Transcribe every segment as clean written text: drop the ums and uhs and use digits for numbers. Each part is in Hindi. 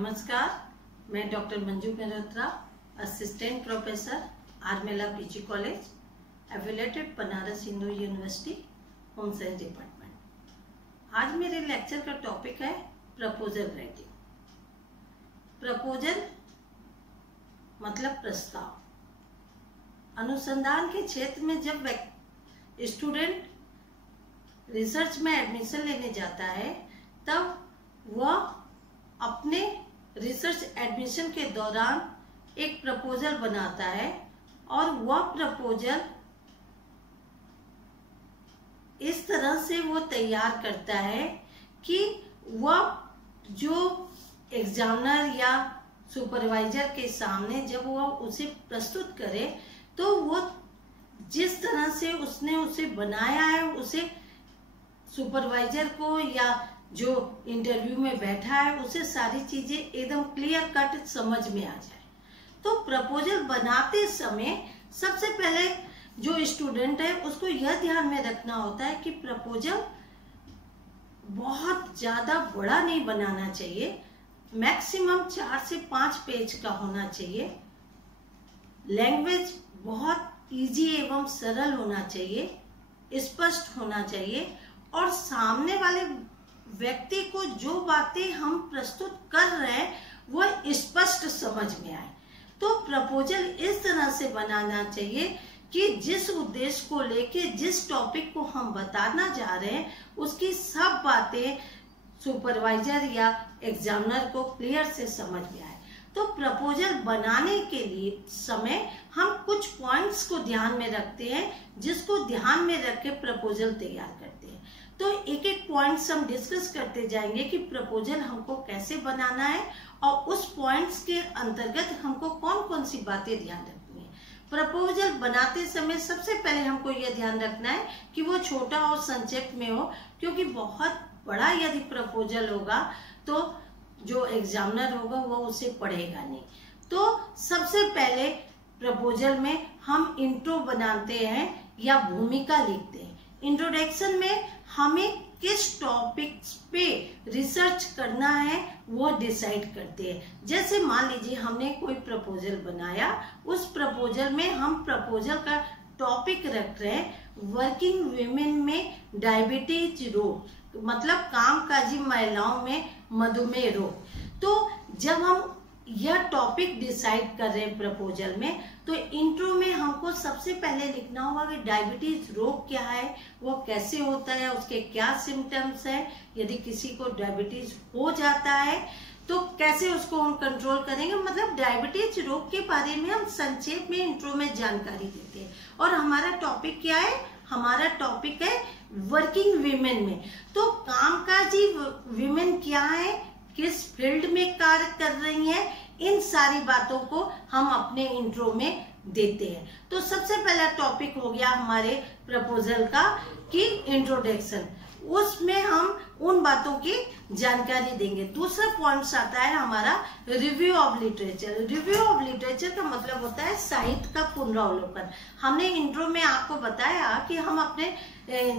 नमस्कार, मैं doctor Manju Mehrotra, assistant professor आरमेला PG college, affiliated Banaras Hindu university, home science department. आज मेरे लेक्चर का टॉपिक है प्रपोजल राइटिंग। प्रपोजल मतलब प्रस्ताव। अनुसंधान के क्षेत्र में जब स्टूडेंट रिसर्च में एडमिशन लेने जाता है तब वह अपने रिसर्च एडमिशन के दौरान एक प्रपोजल बनाता है और वह प्रपोजल इस तरह से वो तैयार करता है कि वह जो एग्जामिनर या सुपरवाइजर के सामने जब वह उसे प्रस्तुत करे तो वो जिस तरह से उसने उसे बनाया है उसे सुपरवाइजर को या जो इंटरव्यू में बैठा है उसे सारी चीजें एकदम क्लियर कट समझ में आ जाए। तो प्रपोजल बनाते समय सबसे पहले जो स्टूडेंट है उसको यह ध्यान में रखना होता है कि प्रपोजल बहुत ज्यादा बड़ा नहीं बनाना चाहिए, मैक्सिमम 4 से 5 पेज का होना चाहिए। लैंग्वेज बहुत इजी एवं सरल होना चाहिए, स्पष्ट होना चाहिए और सामने वाले व्यक्ति को जो बातें हम प्रस्तुत कर रहे हैं वह स्पष्ट समझ में आए। तो प्रपोजल इस तरह से बनाना चाहिए कि जिस उद्देश्य को लेके जिस टॉपिक को हम बताना जा रहे हैं उसकी सब बातें सुपरवाइजर या एग्जामिनर को क्लियर से समझ में आए। तो प्रपोजल बनाने के लिए समय हम कुछ पॉइंट्स को ध्यान में रखते हैं जिसको ध्यान में रख के प्रपोजल तैयार करते हैं। तो एक एक पॉइंट्स हम डिस्कस करते जाएंगे कि प्रपोजल हमको कैसे बनाना है और उस पॉइंट्स के अंतर्गत हमको कौन कौन सी बातें ध्यान रखनी है। प्रपोजल बनाते समय सबसे पहले हमको यह ध्यान रखना है कि वो छोटा और संक्षेप में हो, क्योंकि बहुत बड़ा यदि प्रपोजल होगा तो जो एग्जामिनर होगा वो उसे पढ़ेगा नहीं। तो सबसे पहले प्रपोजल में हम इंट्रो बनाते हैं या भूमिका लिखते हैं। इंट्रोडक्शन में हमें किस टॉपिक्स पे रिसर्च करना है वो डिसाइड करते हैं। जैसे मान लीजिए हमने कोई प्रपोजल बनाया, उस प्रपोजल में हम प्रपोजल का टॉपिक रख रहे हैं वर्किंग वुमेन में डायबिटीज रोग, मतलब कामकाजी महिलाओं में मधुमेह रोग। तो जब हम यह टॉपिक डिसाइड कर रहे हैं प्रपोजल में, तो इंट्रो में हमको सबसे पहले लिखना होगा कि डायबिटीज रोग क्या है, वो कैसे होता है, उसके क्या सिम्टम्स है, यदि किसी को डायबिटीज हो जाता है तो कैसे उसको हम कंट्रोल करेंगे। मतलब डायबिटीज रोग के बारे में हम संक्षेप में इंट्रो में जानकारी देते हैं। और हमारा टॉपिक क्या है, हमारा टॉपिक है वर्किंग वीमेन में। तो कामकाजी वीमेन क्या है, किस फील्ड में कार्य कर रही हैं, इन सारी बातों को हम अपने इंट्रो में देते हैं। तो सबसे पहला टॉपिक हो गया हमारे प्रपोजल का कि इंट्रोडक्शन, उसमें हम उन बातों की जानकारी देंगे। दूसरा पॉइंट आता है हमारा review of literature. Review of literature का मतलब होता है साहित्य का पुनरावलोकन। हमने इंट्रो में आपको बताया कि हम अपने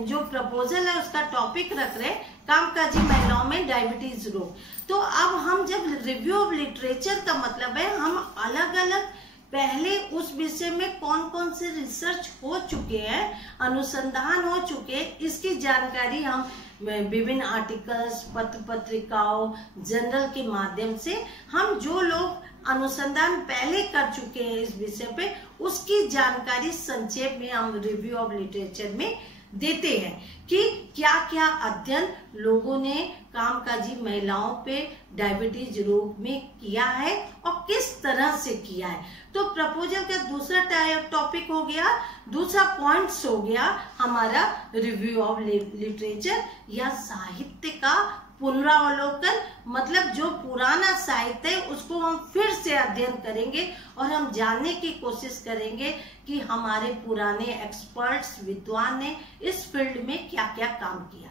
जो प्रपोजल है उसका टॉपिक रख रहे हैं कामकाजी महिलाओं में डायबिटीज रोग। तो अब हम जब रिव्यू ऑफ लिटरेचर का मतलब है हम अलग अलग पहले उस विषय में कौन कौन से रिसर्च हो चुके हैं, अनुसंधान हो चुके हैं, इसकी जानकारी हम विभिन्न आर्टिकल्स, पत्र पत्रिकाओं, जर्नल के माध्यम से हम जो लोग अनुसंधान पहले कर चुके हैं इस विषय पे उसकी जानकारी संक्षेप में हम रिव्यू ऑफ लिटरेचर में देते हैं कि क्या क्या अध्ययन लोगों ने कामकाजी महिलाओं पे डायबिटीज रोग में किया है और किस तरह से किया है। तो प्रपोजल का दूसरा टॉपिक हो गया, दूसरा पॉइंट्स हो गया हमारा रिव्यू ऑफ लिटरेचर या साहित्य का पुनरावलोकन। मतलब जो पुराना साहित्य है उसको हम फिर से अध्ययन करेंगे और हम जानने की कोशिश करेंगे कि हमारे पुराने एक्सपर्ट्स विद्वान ने इस फील्ड में क्या क्या काम किया।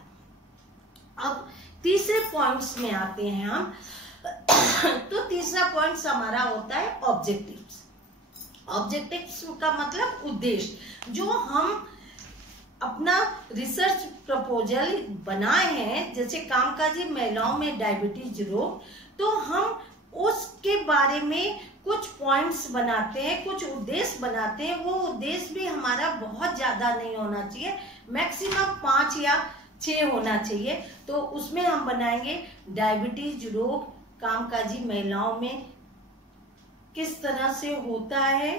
अब तीसरे पॉइंट्स में आते हैं हम। तो तीसरा पॉइंट हमारा होता है ऑब्जेक्टिव्स। ऑब्जेक्टिव्स का मतलब उद्देश्य। जो हम अपना रिसर्च प्रपोजल बनाए हैं, जैसे कामकाजी महिलाओं में डायबिटीज रोग, तो हम उसके बारे में कुछ पॉइंट्स बनाते हैं, कुछ उद्देश्य बनाते हैं। वो उद्देश्य भी हमारा बहुत ज्यादा नहीं होना चाहिए, मैक्सिमम 5 या 6 होना चाहिए। तो उसमें हम बनाएंगे डायबिटीज रोग कामकाजी महिलाओं में किस तरह से होता है,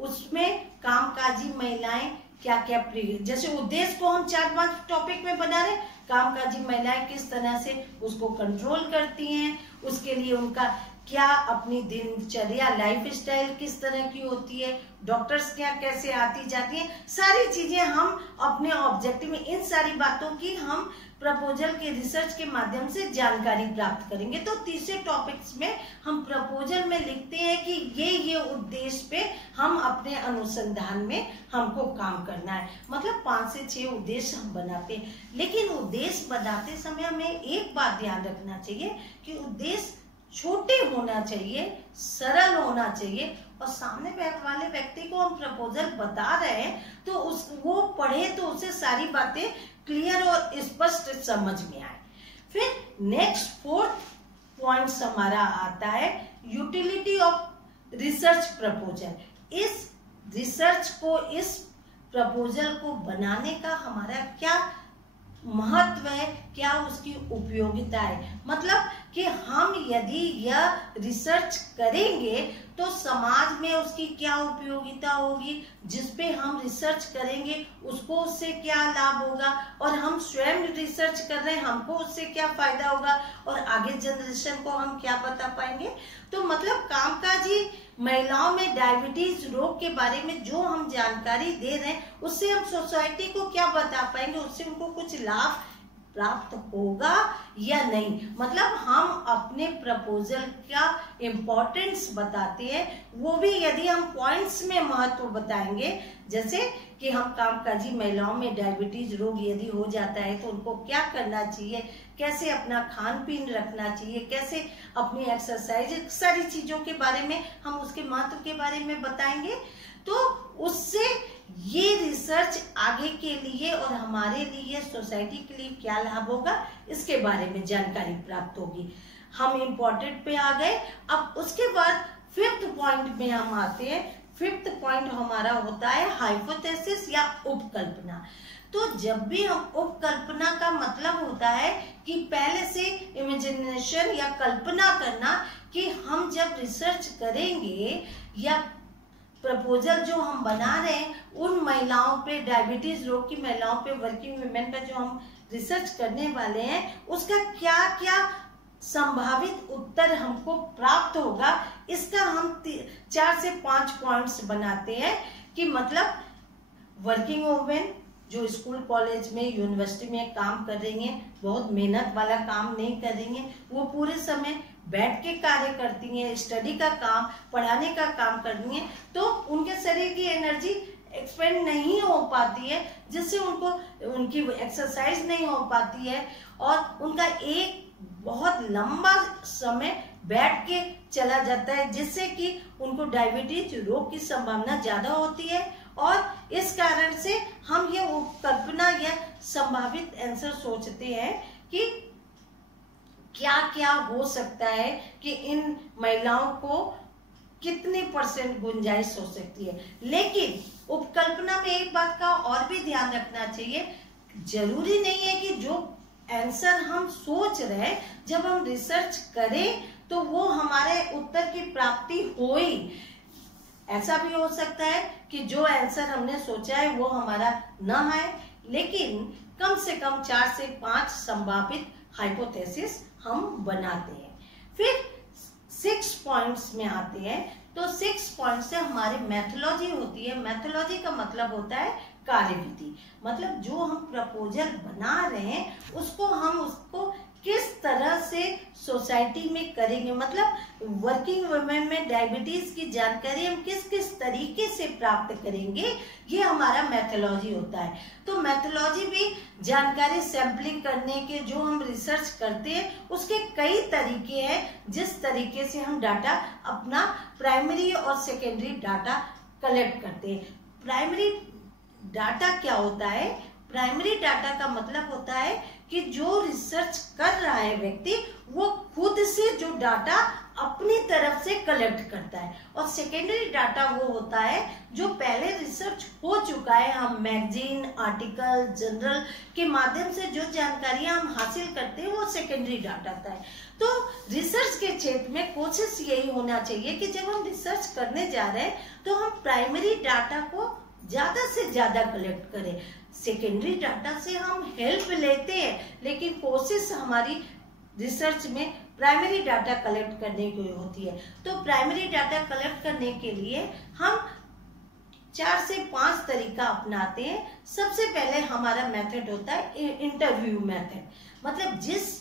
उसमें कामकाजी महिलाएं क्या क्या जैसे उद्देश्य को हम 4-5 टॉपिक में बना रहे, कामकाजी महिलाएं किस तरह से उसको कंट्रोल करती हैं, उसके लिए उनका क्या अपनी दिनचर्या लाइफ स्टाइल किस तरह की होती है, डॉक्टर्स क्या कैसे आती जाती हैं, सारी चीजें हम अपने ऑब्जेक्टिव में इन सारी बातों की हम प्रपोजल के रिसर्च के माध्यम से जानकारी प्राप्त करेंगे। तो तीसरे टॉपिक्स में हम प्रपोजल में लिखते हैं कि ये उद्देश्य पे हम अपने अनुसंधान में हमको काम करना है। मतलब 5 से 6 उद्देश्य हम बनाते हैं, लेकिन उद्देश्य बनाते समय हमें एक बात ध्यान रखना चाहिए कि उद्देश्य छोटे होना चाहिए, सरल होना चाहिए, और सामने वाले व्यक्ति को हम प्रपोजल बता रहे हैं तो वो पढ़े तो उसे सारी बातें क्लियर और स्पष्ट समझ में आए। फिर नेक्स्ट 4th पॉइंट हमारा आता है यूटिलिटी ऑफ रिसर्च प्रपोजल। इस रिसर्च को, इस प्रपोजल को बनाने का हमारा क्या महत्व है, क्या उसकी उपयोगिता है। मतलब कि हम यदि यह रिसर्च करेंगे तो समाज में उसकी क्या उपयोगिता होगी, जिसपे हम रिसर्च करेंगे उसको उससे क्या लाभ होगा, और हम स्वयं रिसर्च कर रहे हैं हमको उससे क्या फायदा होगा, और आगे जनरेशन को हम क्या बता पाएंगे। तो मतलब कामकाजी महिलाओं में डायबिटीज रोग के बारे में जो हम जानकारी दे रहे हैं उससे हम सोसाइटी को क्या बता पाएंगे, उससे उनको कुछ लाभ प्राप्त होगा या नहीं। मतलब हम अपने प्रपोजल का इम्पोर्टेंस बताते हैं, वो भी यदि हम पॉइंट्स में महत्व बताएंगे, जैसे कि हम कामकाजी महिलाओं में डायबिटीज रोग यदि हो जाता है तो उनको क्या करना चाहिए, कैसे अपना खान पीन रखना चाहिए, कैसे अपनी एक्सरसाइज, सारी चीजों के बारे में हम उसके महत्व के बारे में बताएंगे। तो उससे ये रिसर्च आगे के लिए और हमारे लिए, सोसाइटी के लिए क्या लाभ होगा, इसके बारे में जानकारी प्राप्त होगी। हम इम्पोर्टेंट पे आ गए। अब उसके बाद 5th पॉइंट में हम आते हैं। 5th पॉइंट हमारा होता है हाइपोथेसिस या उपकल्पना। तो जब भी हम उपकल्पना का मतलब होता है कि पहले से इमेजिनेशन या कल्पना करना कि हम जब रिसर्च करेंगे या प्रपोजल जो हम बना रहे हैं उन महिलाओं पे, डायबिटीज रोग की महिलाओं पे, वर्किंग वुमेन पे जो हम रिसर्च करने वाले हैं उसका क्या क्या संभावित उत्तर हमको प्राप्त होगा, इसका हम 4 से 5 पॉइंट्स बनाते हैं। कि मतलब वर्किंग वुमेन जो स्कूल कॉलेज में यूनिवर्सिटी में काम कर रही हैं, बहुत मेहनत वाला काम नहीं कर रही हैं, वो पूरे समय बैठ के कार्य करती हैं, स्टडी का काम, पढ़ाने का काम कर रही हैं, तो उनके शरीर की एनर्जी एक्सपेंड नहीं हो पाती है, जिससे उनको उनकी एक्सरसाइज नहीं हो पाती है, और उनका एक बहुत लंबा समय बैठ के चला जाता है, जिससे कि उनको डायबिटीज रोग की संभावना ज्यादा होती है। और इस कारण से हम ये कल्पना या संभावित आंसर सोचते हैं कि क्या क्या हो सकता है, कि इन महिलाओं को कितनी % गुंजाइश हो सकती है। लेकिन उपकल्पना में एक बात का और भी ध्यान रखना चाहिए, जरूरी नहीं है कि जो आंसर हम सोच रहे हैं जब हम रिसर्च करें तो वो हमारे उत्तर की प्राप्ति हो ही। ऐसा भी हो सकता है कि जो आंसर हमने सोचा है वो हमारा ना आए, लेकिन कम से कम 4 से 5 संभावित हाइपोथेसिस हम बनाते हैं। फिर 6 पॉइंट्स में आते हैं। तो 6 पॉइंट से हमारी मैथोलॉजी होती है। मैथोलॉजी का मतलब होता है कार्यविधि। मतलब जो हम प्रपोजल बना रहे हैं उसको किस तरह से सोसाइटी में करेंगे, मतलब वर्किंग वुमेन में डायबिटीज की जानकारी हम किस किस तरीके से प्राप्त करेंगे, ये हमारा मैथोलॉजी होता है। तो मैथोलॉजी भी जानकारी सैंपलिंग करने के, जो हम रिसर्च करते हैं उसके कई तरीके हैं, जिस तरीके से हम डाटा अपना प्राइमरी और सेकेंडरी डाटा कलेक्ट करते हैं। प्राइमरी डाटा क्या होता है? प्राइमरी डाटा का मतलब होता है कि जो रिसर्च कर रहा है व्यक्ति वो खुद से जो डाटा अपनी तरफ से कलेक्ट करता है। और सेकेंडरी डाटा वो होता है जो पहले रिसर्च हो चुका है, हम मैगजीन, आर्टिकल, जर्नल के माध्यम से जो जानकारियां हम हासिल करते हैं वो सेकेंडरी डाटा होता है। तो रिसर्च के क्षेत्र में कोशिश यही होना चाहिए कि जब हम रिसर्च करने जा रहे हैं तो हम प्राइमरी डाटा को ज्यादा से ज्यादा कलेक्ट करें। सेकेंडरी डाटा से हम हेल्प लेते हैं, लेकिन कोशिश हमारी रिसर्च में प्राइमरी डाटा कलेक्ट करने की होती है। तो प्राइमरी डाटा कलेक्ट करने के लिए हम 4 से 5 तरीका अपनाते हैं। सबसे पहले हमारा मेथड होता है इंटरव्यू मेथड, मतलब जिस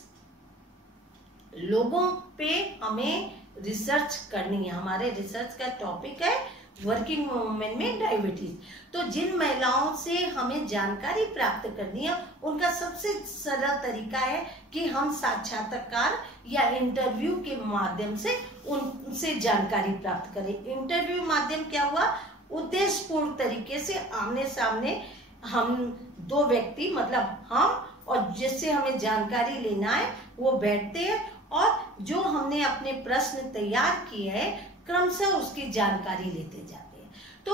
लोगों पे हमें रिसर्च करनी है, हमारे रिसर्च का टॉपिक है वर्किंग वुमेन में डायबिटीज, तो जिन महिलाओं से हमें जानकारी प्राप्त करनी है उनका सबसे सरल तरीका है कि हम साक्षात्कार या इंटरव्यू के माध्यम से उनसे जानकारी प्राप्त करें। इंटरव्यू माध्यम क्या हुआ, उद्देश्यपूर्ण तरीके से आमने सामने हम 2 व्यक्ति मतलब हम और जिससे हमें जानकारी लेना है वो बैठते हैं और जो हमने अपने प्रश्न तैयार किए हैं क्रमशः उसकी जानकारी लेते जाते हैं। तो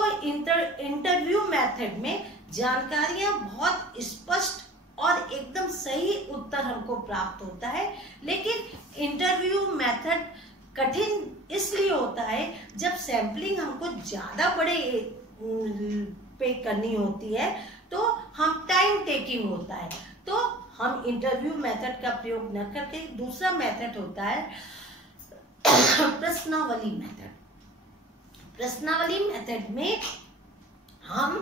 इंटरव्यू मेथड में जानकारियां बहुत स्पष्ट और एकदम सही उत्तर हमको प्राप्त होता है। लेकिन इंटरव्यू मेथड कठिन इसलिए होता है जब सैंपलिंग हमको ज्यादा बड़े पे करनी होती है तो हम टाइम टेकिंग होता है, तो हम इंटरव्यू मेथड का प्रयोग न करके दूसरा मेथड होता है प्रश्नावली मेथड। प्रश्नावली मेथड में हम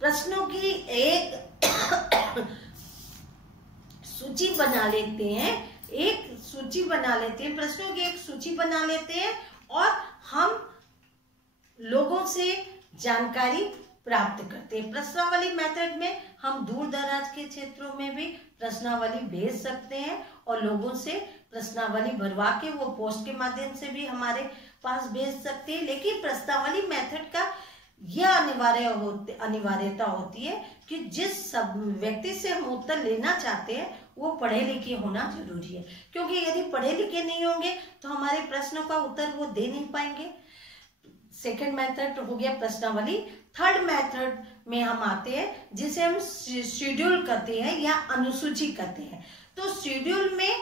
प्रश्नों की एक सूची बना लेते हैं, प्रश्नों की एक सूची बना लेते हैं और हम लोगों से जानकारी प्राप्त करते हैं। प्रश्नावली मेथड में हम दूर दराज के क्षेत्रों में भी प्रश्नावली भेज सकते हैं और लोगों से प्रश्नावली भरवा के वो पोस्ट के माध्यम से भी हमारे पास भेज सकते हैं। लेकिन प्रश्नावली मेथड का यह अनिवार्यता होती है कि जिस सब व्यक्ति से हम उत्तर लेना चाहते हैं वो पढ़े लिखे होना जरूरी है, क्योंकि यदि पढ़े लिखे नहीं होंगे तो हमारे प्रश्नों का उत्तर वो दे नहीं पाएंगे। सेकंड मेथड हो गया प्रश्नावली। थर्ड मेथड में हम आते हैं जिसे हम शेड्यूल करते हैं या अनुसूची करते हैं। तो शेड्यूल में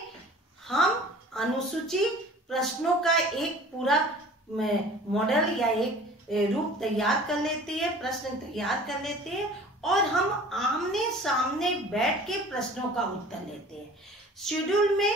हम अनुसूची प्रश्नों का एक पूरा मॉडल या एक रूप तैयार कर लेते हैं, प्रश्न तैयार कर लेते हैं और हम आमने सामने बैठ के प्रश्नों का उत्तर लेते हैं। शेड्यूल में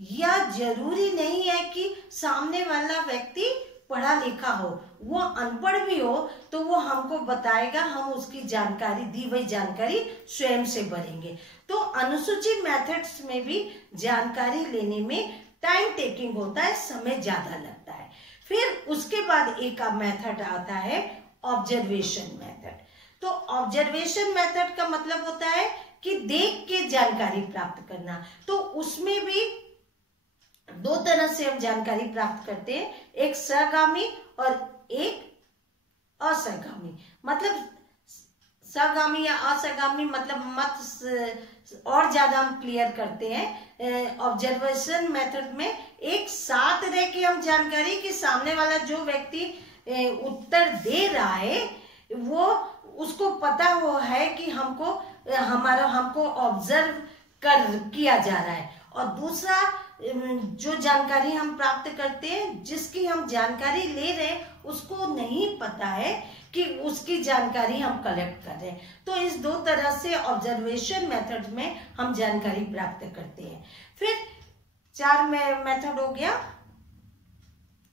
यह जरूरी नहीं है कि सामने वाला व्यक्ति पढ़ा लिखा हो, वो अनपढ़ भी हो तो वो हमको बताएगा, हम उसकी जानकारी, दी हुई जानकारी स्वयं से भरेंगे। तो अनुसूची मेथड्स में भी जानकारी लेने में टाइम टेकिंग होता है, समय ज्यादा लगता है। फिर उसके बाद एक मेथड आता है ऑब्जर्वेशन मेथड। तो ऑब्जर्वेशन मेथड का मतलब होता है कि देख के जानकारी प्राप्त करना। तो उसमें भी 2 तरह से हम जानकारी प्राप्त करते हैं, एक सहगामी और एक असहगामी। मतलब सहगामी या असहगामी मतलब मत और ज्यादा हम क्लियर करते हैं। ऑब्जर्वेशन मेथड में एक साथ रह के हम जानकारी कि सामने वाला जो व्यक्ति उत्तर दे रहा है वो उसको पता हो है कि हमको ऑब्जर्व किया जा रहा है। और दूसरा जो जानकारी हम प्राप्त करते हैं, जिसकी हम जानकारी ले रहे हैं उसको नहीं पता है कि उसकी जानकारी हम कलेक्ट कर रहे हैं। तो इस 2 तरह से ऑब्जर्वेशन मेथड में हम जानकारी प्राप्त करते हैं। फिर 4 मेथड हो गया।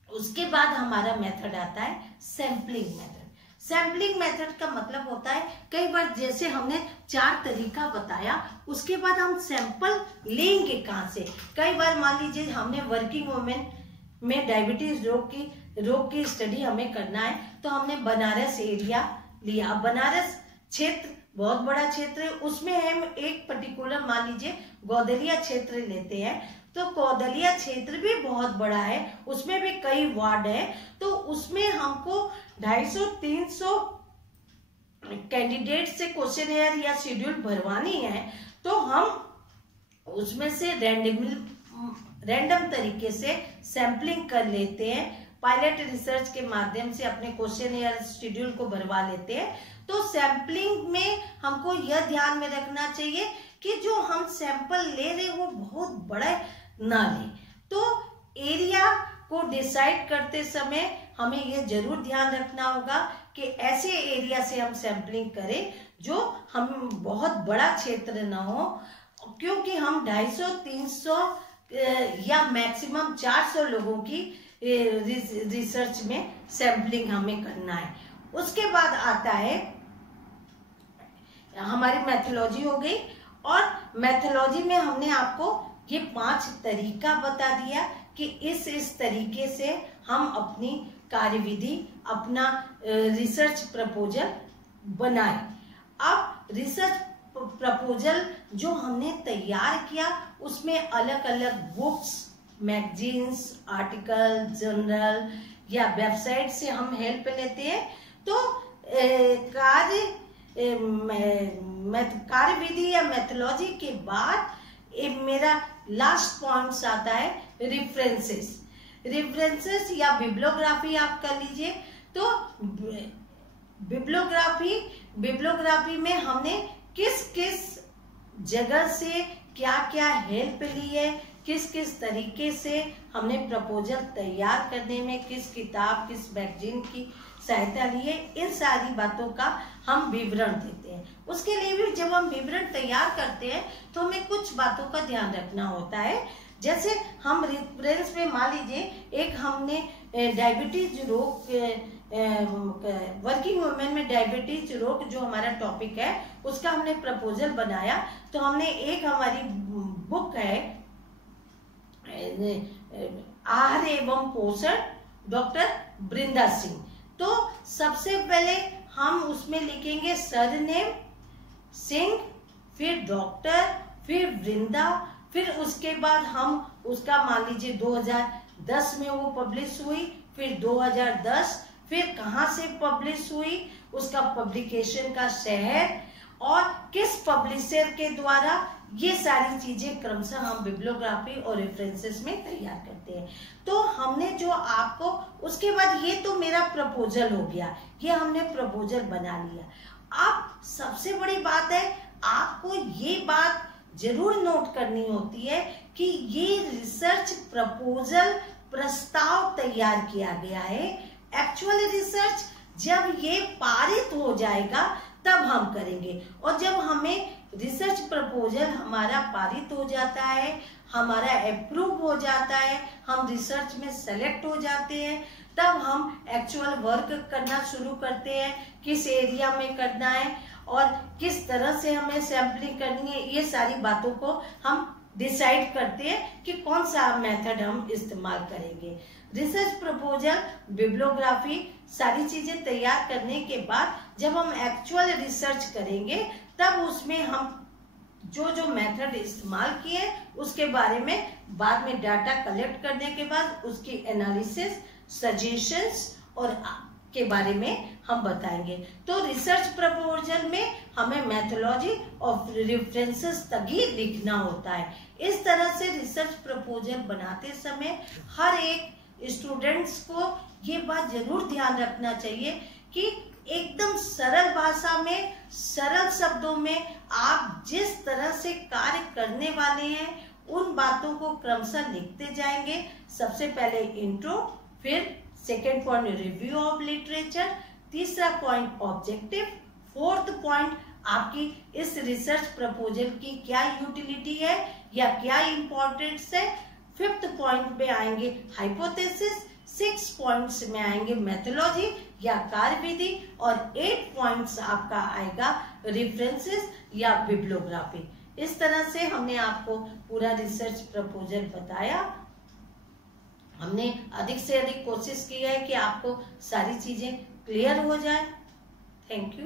उसके बाद हमारा मेथड आता है सैंपलिंग मेथड। सैंपलिंग मेथड का मतलब होता है, कई बार जैसे हमने 4 तरीका बताया उसके बाद हम सैंपल लेंगे कहाँ से। कई बार मान लीजिए हमने वर्किंग वुमेन में डायबिटीज रोग की स्टडी हमें करना है, तो हमने बनारस एरिया लिया। बनारस क्षेत्र बहुत बड़ा क्षेत्र है, उसमें हम एक पर्टिकुलर मान लीजिए गौदलिया क्षेत्र लेते हैं। तो गौदलिया क्षेत्र भी बहुत बड़ा है, उसमें भी कई वार्ड है। तो उसमें हमको 250-300 कैंडिडेट से क्वेश्चनएयर या शेड्यूल भरवानी है। तो हम उसमें से रैंडम तरीके से सैंपलिंग कर लेते हैं, पायलट रिसर्च के माध्यम से अपने क्वेश्चन या शेड्यूल को भरवा लेते हैं। तो सैंपलिंग में हमको यह ध्यान में रखना चाहिए कि जो हम सैंपल ले रहे वो बहुत बड़ा ना ले। तो एरिया को डिसाइड करते समय हमें यह जरूर ध्यान रखना होगा कि ऐसे एरिया से हम सैंपलिंग करें जो हम बहुत बड़ा क्षेत्र ना हो, क्योंकि हम 250-300 या मैक्सिमम 400 लोगों की रिसर्च में सैंपलिंग हमें करना है। उसके बाद आता है हमारी मैथोलॉजी हो गई, और मैथोलॉजी में हमने आपको ये 5 तरीका बता दिया कि इस तरीके से हम अपनी कार्यविधि, अपना रिसर्च प्रपोजल बनाए। अब रिसर्च प्रपोजल जो हमने तैयार किया उसमें अलग अलग बुक्स, मैगजीन्स, आर्टिकल, जर्नल या वेबसाइट से हम हेल्प लेते हैं। तो कार्यविधि या मेथोलॉजी के बाद मेरा लास्ट पॉइंट आता है रेफरेंसेस। रेफरेंसेस या बिब्लियोग्राफी आप कर लीजिए। तो बिब्लियोग्राफी में हमने किस किस जगह से क्या क्या हेल्प ली है, किस किस तरीके से हमने प्रपोजल तैयार करने में किस किताब, किस मैगजीन की सहायता ली है, इन सारी बातों का हम विवरण देते हैं। उसके लिए भी जब हम विवरण तैयार करते हैं तो हमें कुछ बातों का ध्यान रखना होता है। जैसे हम रेफरेंस में मान लीजिए एक हमने डायबिटीज रोग, वर्किंग वुमेन में डायबिटीज रोग जो हमारा टॉपिक है उसका हमने प्रपोजल बनाया। तो हमने एक हमारी बुक है आहार एवं पोषण, डॉक्टर बृंदा सिंह। तो सबसे पहले हम उसमें लिखेंगे सरनेम सिंह, फिर डॉक्टर, फिर वृंदा, फिर उसके बाद हम उसका मान लीजिए 2010 में वो पब्लिश हुई, फिर 2010, फिर कहाँ से पब्लिश हुई, उसका पब्लिकेशन का शहर और किस पब्लिशर के द्वारा, ये सारी चीजें क्रमशः हम बिब्लियोग्राफी और रेफरेंसेस में तैयार करते हैं। तो हमने जो आपको, उसके बाद ये तो मेरा प्रपोजल हो गया, ये हमने प्रपोजल बना लिया। अब सबसे बड़ी बात है, आपको ये बात जरूर नोट करनी होती है कि ये रिसर्च प्रपोजल प्रस्ताव तैयार किया गया है। एक्चुअल रिसर्च जब ये पारित हो जाएगा तब हम करेंगे, और जब हमें रिसर्च प्रपोजल हमारा पारित हो जाता है, हमारा अप्रूव हो जाता है, हम रिसर्च में सेलेक्ट हो जाते हैं, तब हम एक्चुअल वर्क करना शुरू करते हैं, किस एरिया में करना है और किस तरह से हमें सैंपलिंग करनी है, ये सारी बातों को हम डिसाइड करते हैं कि कौन सा मेथड हम इस्तेमाल करेंगे। रिसर्च प्रपोजल, बिब्लियोग्राफी, सारी चीजें तैयार करने के बाद जब हम एक्चुअल रिसर्च करेंगे तब उसमें हम जो मेथड इस्तेमाल किए उसके बारे में बाद में डाटा कलेक्ट करने के बाद उसकी एनालिसिस, सजेशंस और के बारे में हम बताएंगे। तो रिसर्च प्रपोजल में हमें मेथोलॉजी और रेफरेंसेस तक ही लिखना होता है। इस तरह से रिसर्च प्रपोजल बनाते समय हर एक स्टूडेंट्स को ये बात जरूर ध्यान रखना चाहिए कि एकदम सरल भाषा में, सरल शब्दों में आप जिस तरह से कार्य करने वाले हैं उन बातों को क्रमशः लिखते जाएंगे। सबसे पहले इंट्रो, फिर second point review of literature, तीसरा पॉइंट ऑब्जेक्टिव, फोर्थ पॉइंट आपकी इस रिसर्च प्रपोजल की क्या यूटिलिटी है या क्या इम्पोर्टेंस है, फिफ्थ पॉइंट में आएंगे हाइपोथेसिस, 6 पॉइंट्स में आएंगे मेथोलॉजी या कार्यविधि और 8 पॉइंट्स आपका आएगा रेफरेंसेस या बिब्लियोग्राफी। इस तरह से हमने आपको पूरा रिसर्च प्रपोजल बताया। हमने अधिक से अधिक कोशिश की है कि आपको सारी चीजें क्लियर हो जाए। Thank you.